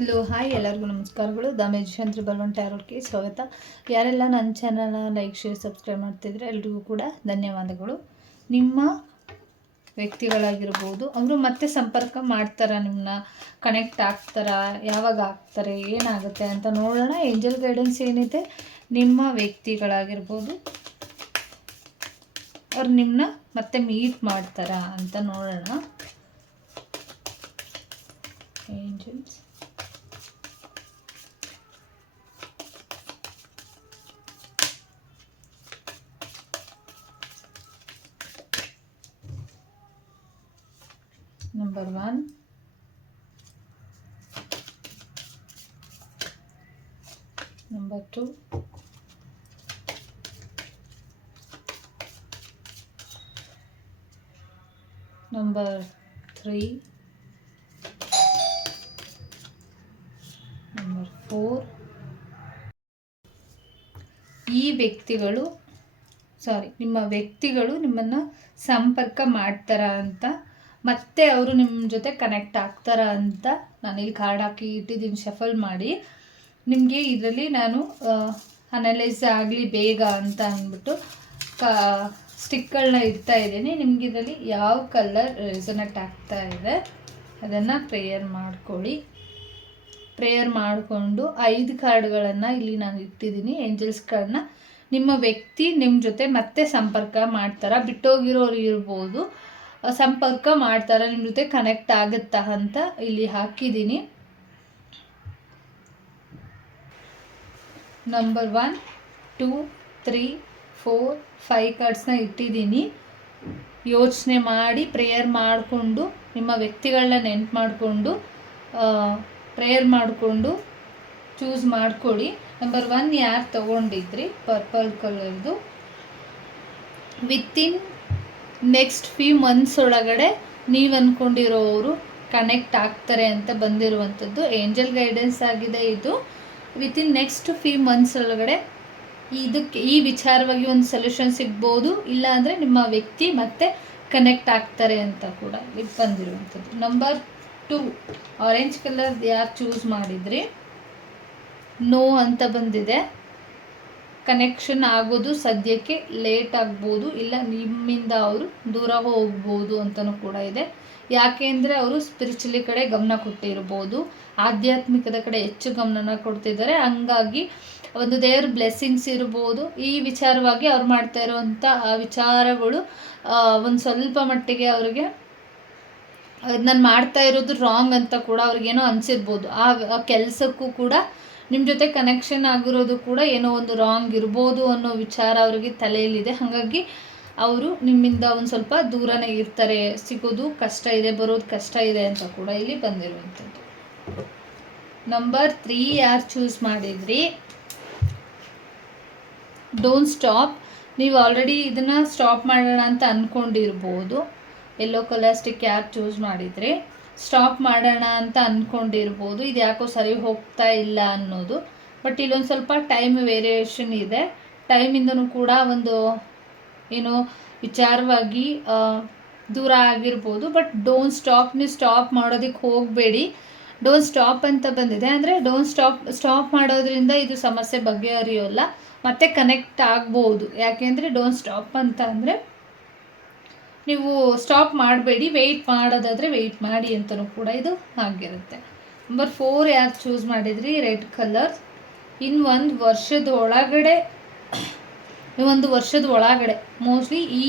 Hello hi ಎಲ್ಲರಿಗೂ ನಮಸ್ಕಾರಗಳು. The magician triple ಟ್ಯಾರೋಟ್ಗೆ ಸ್ವಾಗತ. ಯಾರೆಲ್ಲ ನನ್ನ ಚಾನಲ್ನ ಲೈಕ್ ಶೇರ್ ಸಬ್ಸ್ಕ್ರೈಬ್ ಮಾಡ್ತಿದ್ರೆ ಎಲ್ರಿಗೂ ಕೂಡ ಧನ್ಯವಾದಗಳು. ನಿಮ್ಮ ವ್ಯಕ್ತಿಗಳಾಗಿರ್ಬೋದು, ಅವರು ಮತ್ತೆ ಸಂಪರ್ಕ ಮಾಡ್ತಾರ, ನಿಮ್ಮನ್ನ ಕನೆಕ್ಟ್ ಆಗ್ತಾರ, ಯಾವಾಗ ಆಗ್ತಾರೆ, ಏನಾಗುತ್ತೆ ಅಂತ ನೋಡೋಣ. ಏಂಜಲ್ ಗೈಡೆನ್ಸ್ ಏನಿದೆ, ನಿಮ್ಮ ವ್ಯಕ್ತಿಗಳಾಗಿರ್ಬೋದು ಅವ್ರು ನಿಮ್ಮನ್ನ ಮತ್ತೆ ಮೀಟ್ ಮಾಡ್ತಾರ ಅಂತ ನೋಡೋಣ. Angels Number 1, number 2, number 3, number 4. ನಿಮ್ಮ ವ್ಯಕ್ತಿಗಳು ನಿಮ್ಮನ್ನು ಸಂಪರ್ಕ ಮಾಡ್ತಾರ ಅಂತ, ಮತ್ತೆ ಅವರು ನಿಮ್ಮ ಜೊತೆ ಕನೆಕ್ಟ್ ಆಗ್ತಾರ ಅಂತ ನಾನಿಲ್ಲಿ ಕಾರ್ಡ್ ಹಾಕಿ ಇಟ್ಟಿದ್ದೀನಿ ಶಫಲ್ ಮಾಡಿ. ನಿಮಗೆ ಇದರಲ್ಲಿ ನಾನು ಅನಲೈಸ್ ಆಗಲಿ ಬೇಗ ಅಂತ ಅಂದ್ಬಿಟ್ಟು ಸ್ಟಿಕ್ಗಳನ್ನ ಇಡ್ತಾ ಇದ್ದೀನಿ. ನಿಮ್ಗೆ ಇದರಲ್ಲಿ ಯಾವ ಕಲರ್ ರೆಸೊನೇಟ್ ಆಗ್ತಾ ಇದೆ ಅದನ್ನು ಪ್ರೇಯರ್ ಮಾಡ್ಕೊಳ್ಳಿ. ಪ್ರೇಯರ್ ಮಾಡಿಕೊಂಡು 5 ಕಾರ್ಡ್ಗಳನ್ನು ಇಲ್ಲಿ ನಾನು ಇಟ್ಟಿದ್ದೀನಿ, ಏಂಜಲ್ಸ್ ಕಾರ್ಡ್ನ. ನಿಮ್ಮ ವ್ಯಕ್ತಿ ನಿಮ್ಮ ಜೊತೆ ಮತ್ತೆ ಸಂಪರ್ಕ ಮಾಡ್ತಾರ, ಬಿಟ್ಟೋಗಿರೋರು ಇರ್ಬೋದು, ಸಂಪರ್ಕ ಮಾಡ್ತಾರ, ನಿಮ್ಮ ಜೊತೆ ಕನೆಕ್ಟ್ ಆಗುತ್ತಾ ಅಂತ ಇಲ್ಲಿ ಹಾಕಿದ್ದೀನಿ. ನಂಬರ್ 1, 2, 3, 4, 5 ಕಾರ್ಡ್ಸ್ನ ಇಟ್ಟಿದ್ದೀನಿ. ಯೋಚನೆ ಮಾಡಿ ಪ್ರೇಯರ್ ಮಾಡಿಕೊಂಡು, ನಿಮ್ಮ ವ್ಯಕ್ತಿಗಳನ್ನ ನೆನ್ಪು ಮಾಡಿಕೊಂಡು ಪ್ರೇಯರ್ ಮಾಡಿಕೊಂಡು ಚೂಸ್ ಮಾಡ್ಕೊಳ್ಳಿ. ನಂಬರ್ 1 ಯಾರು ತೊಗೊಂಡಿದ್ರಿ ಪರ್ಪಲ್ ಕಲರ್ದು, ವಿತಿನ್ ನೆಕ್ಸ್ಟ್ ಫ್ಯೂ ಮಂತ್ಸ್ ಒಳಗಡೆ ನೀವು ಅಂದ್ಕೊಂಡಿರೋರು ಕನೆಕ್ಟ್ ಆಗ್ತಾರೆ ಅಂತ ಬಂದಿರುವಂಥದ್ದು ಏಂಜಲ್ ಗೈಡೆನ್ಸ್ ಆಗಿದೆ ಇದು. ವಿತಿನ್ ನೆಕ್ಸ್ಟ್ ಫ್ಯೂ ಮಂತ್ಸ್ ಒಳಗಡೆ ಈ ವಿಚಾರವಾಗಿ ಒಂದು ಸೊಲ್ಯೂಷನ್ ಸಿಗ್ಬೋದು, ಇಲ್ಲ ನಿಮ್ಮ ವ್ಯಕ್ತಿ ಮತ್ತೆ ಕನೆಕ್ಟ್ ಆಗ್ತಾರೆ ಅಂತ ಕೂಡ ಇಲ್ಲಿ ಬಂದಿರುವಂಥದ್ದು. ನಂಬರ್ 2 ಆರೆಂಜ್ ಕಲರ್ ಯಾರು ಚೂಸ್ ಮಾಡಿದ್ರಿ, ನೋ ಅಂತ ಬಂದಿದೆ. ಕನೆಕ್ಷನ್ ಆಗೋದು ಸದ್ಯಕ್ಕೆ ಲೇಟ್ ಆಗ್ಬೋದು, ಇಲ್ಲ ನಿಮ್ಮಿಂದ ಅವರು ದೂರ ಹೋಗ್ಬೋದು ಅಂತಲೂ ಕೂಡ ಇದೆ. ಯಾಕೆಂದರೆ ಅವರು ಸ್ಪಿರಿಚುಲಿ ಕಡೆ ಗಮನ ಕೊಟ್ಟಿರ್ಬೋದು, ಆಧ್ಯಾತ್ಮಿಕದ ಕಡೆ ಹೆಚ್ಚು ಗಮನ ಕೊಡ್ತಿದ್ದಾರೆ. ಹಂಗಾಗಿ ಒಂದು ದೇವ್ರ ಬ್ಲೆಸ್ಸಿಂಗ್ಸ್ ಇರ್ಬೋದು. ಈ ವಿಚಾರವಾಗಿ ಅವ್ರು ಮಾಡ್ತಾ ಇರೋವಂಥ ಆ ವಿಚಾರಗಳು ಒಂದು ಸ್ವಲ್ಪ ಮಟ್ಟಿಗೆ ಅವ್ರಿಗೆ ನಾನು ಮಾಡ್ತಾ ಇರೋದು ರಾಂಗ್ ಅಂತ ಕೂಡ ಅವ್ರಿಗೇನೋ ಅನಿಸಿರ್ಬೋದು. ಆ ಕೆಲಸಕ್ಕೂ ಕೂಡ ನಿಮ್ಮ ಜೊತೆ ಕನೆಕ್ಷನ್ ಆಗಿರೋದು ಕೂಡ ಏನೋ ಒಂದು ರಾಂಗ್ ಇರ್ಬೋದು ಅನ್ನೋ ವಿಚಾರ ಅವ್ರಿಗೆ ತಲೆಯಲ್ಲಿದೆ. ಹಾಗಾಗಿ ಅವರು ನಿಮ್ಮಿಂದ ಒಂದು ಸ್ವಲ್ಪ ದೂರನೇ ಇರ್ತಾರೆ, ಸಿಗೋದು ಕಷ್ಟ ಇದೆ, ಬರೋದು ಕಷ್ಟ ಇದೆ ಅಂತ ಕೂಡ ಇಲ್ಲಿ ಬಂದಿರುವಂಥದ್ದು. ನಂಬರ್ 3 ಯಾರು ಚೂಸ್ ಮಾಡಿದ್ರಿ, ಡೋಂಟ್ ಸ್ಟಾಪ್. ನೀವು ಆಲ್ರೆಡಿ ಇದನ್ನು ಸ್ಟಾಪ್ ಮಾಡೋಣ ಅಂತ ಅಂದ್ಕೊಂಡಿರ್ಬೋದು. ಯೆಲ್ಲೋ ಕಲರ್ ಸ್ಟಿಕ್ ಯಾರು ಚೂಸ್ ಮಾಡಿದ್ರಿ, ಸ್ಟಾಪ್ ಮಾಡೋಣ ಅಂತ ಅಂದ್ಕೊಂಡಿರ್ಬೋದು, ಇದು ಯಾಕೋ ಸರಿ ಹೋಗ್ತಾ ಇಲ್ಲ ಅನ್ನೋದು. ಬಟ್ ಇಲ್ಲೊಂದು ಸ್ವಲ್ಪ ಟೈಮ್ ವೇರಿಯೇಷನ್ ಇದೆ, ಟೈಮಿಂದನೂ ಕೂಡ ಒಂದು ಏನೋ ವಿಚಾರವಾಗಿ ದೂರ ಆಗಿರ್ಬೋದು. ಬಟ್ ಡೋಂಟ್ ಸ್ಟಾಪ್, ನೀವು ಸ್ಟಾಪ್ ಮಾಡೋದಕ್ಕೆ ಹೋಗಬೇಡಿ. ಡೋಂಟ್ ಸ್ಟಾಪ್ ಅಂತ ಬಂದಿದೆ, ಅಂದರೆ ಡೋಂಟ್ ಸ್ಟಾಪ್ ಮಾಡೋದ್ರಿಂದ ಇದು ಸಮಸ್ಯೆ ಬಗೆಹರಿಯೋಲ್ಲ, ಮತ್ತೆ ಕನೆಕ್ಟ್ ಆಗ್ಬೋದು. ಯಾಕೆಂದರೆ ಡೋಂಟ್ ಸ್ಟಾಪ್ ಅಂತ ಅಂದರೆ ನೀವು ಸ್ಟಾಪ್ ಮಾಡಬೇಡಿ, ವೆಯ್ಟ್ ಮಾಡೋದಾದರೆ ವೆಯ್ಟ್ ಮಾಡಿ ಅಂತಲೂ ಕೂಡ ಇದು ಆಗಿರುತ್ತೆ. ನಂಬರ್ 4 ಯಾರು ಚೂಸ್ ಮಾಡಿದ್ರಿ, ರೆಡ್ ಕಲರ್. ಇನ್ನು ಒಂದು ವರ್ಷದ ಒಳಗಡೆ ಮೋಸ್ಟ್ಲಿ ಈ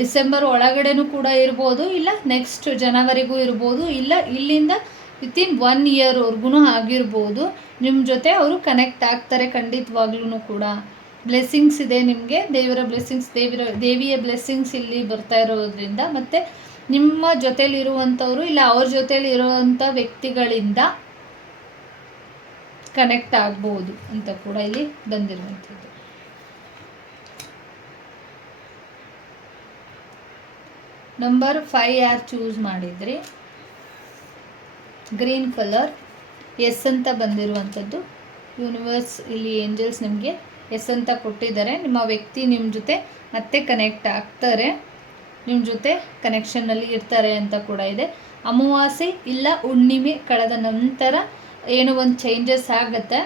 ಡಿಸೆಂಬರ್ ಒಳಗಡೆನೂ ಕೂಡ ಇರ್ಬೋದು, ಇಲ್ಲ ನೆಕ್ಸ್ಟ್ ಜನವರಿಗೂ ಇರ್ಬೋದು, ಇಲ್ಲ ಇಲ್ಲಿಂದ ವಿತಿನ್ 1 ಇಯರ್ವರೆಗೂ ಆಗಿರ್ಬೋದು. ನಿಮ್ಮ ಜೊತೆ ಅವರು ಕನೆಕ್ಟ್ ಆಗ್ತಾರೆ ಖಂಡಿತವಾಗ್ಲೂ ಕೂಡ. ಬ್ಲೆಸ್ಸಿಂಗ್ಸ್ ಇದೆ ನಿಮಗೆ, ದೇವರ ಬ್ಲೆಸ್ಸಿಂಗ್ಸ್, ದೇವಿಯ ಬ್ಲೆಸ್ಸಿಂಗ್ಸ್ ಇಲ್ಲಿ ಬರ್ತಾ ಇರೋದ್ರಿಂದ, ಮತ್ತು ನಿಮ್ಮ ಜೊತೆಲಿರುವಂಥವ್ರು ಇಲ್ಲ ಅವ್ರ ಜೊತೇಲಿ ಇರುವಂಥ ವ್ಯಕ್ತಿಗಳಿಂದ ಕನೆಕ್ಟ್ ಆಗ್ಬೋದು ಅಂತ ಕೂಡ ಇಲ್ಲಿ ಬಂದಿರುವಂಥದ್ದು. ನಂಬರ್ 5 ಯಾರು ಚೂಸ್ ಮಾಡಿದ್ರಿ, ಗ್ರೀನ್ ಕಲರ್, ಎಸ್ ಅಂತ ಬಂದಿರುವಂಥದ್ದು. ಯೂನಿವರ್ಸ್ ಇಲ್ಲಿ ಏಂಜಲ್ಸ್ ನಿಮಗೆ ಎಸ್ ಅಂತ ಕೊಟ್ಟಿದ್ದಾರೆ. ನಿಮ್ಮ ವ್ಯಕ್ತಿ ನಿಮ್ಮ ಜೊತೆ ಮತ್ತೆ ಕನೆಕ್ಟ್ ಆಗ್ತಾರೆ. ನಿಮ್ಮ ಜೊತೆ ಕನೆಕ್ಷನ್ನಲ್ಲಿ ಇರ್ತಾರೆ ಅಂತ ಕೂಡ ಇದೆ. ಅಮಾವಾಸ್ಯೆ ಇಲ್ಲ ಹುಣ್ಣಿಮೆ ಕಳೆದ ನಂತರ ಏನೋ ಒಂದು ಚೇಂಜಸ್ ಆಗುತ್ತೆ.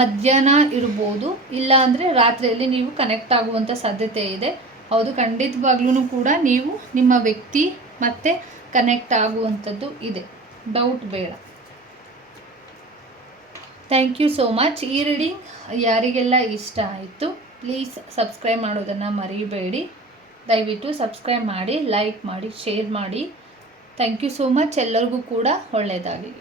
ಮಧ್ಯಾಹ್ನ ಇರ್ಬೋದು, ಇಲ್ಲ ಅಂದರೆ ರಾತ್ರಿಯಲ್ಲಿ ನೀವು ಕನೆಕ್ಟ್ ಆಗುವಂಥ ಸಾಧ್ಯತೆ ಇದೆ. ಹೌದು, ಖಂಡಿತವಾಗ್ಲೂ ಕೂಡ ನೀವು ನಿಮ್ಮ ವ್ಯಕ್ತಿ ಮತ್ತು ಕನೆಕ್ಟ್ ಆಗುವಂಥದ್ದು ಇದೆ, ಡೌಟ್ ಬೇಡ. Thank you so much. ಈ ರೀಡಿಂಗ್ ಯಾರಿಗೆಲ್ಲ ಇಷ್ಟ ಆಯಿತು ಪ್ಲೀಸ್ ಸಬ್ಸ್ಕ್ರೈಬ್ ಮಾಡೋದನ್ನು ಮರಿಬೇಡಿ. ದಯವಿಟ್ಟು ಸಬ್ಸ್ಕ್ರೈಬ್ ಮಾಡಿ, ಲೈಕ್ ಮಾಡಿ, ಶೇರ್ ಮಾಡಿ. Thank you so much. ಎಲ್ಲರಿಗೂ ಕೂಡ ಒಳ್ಳೆಯದಾಗಲಿ.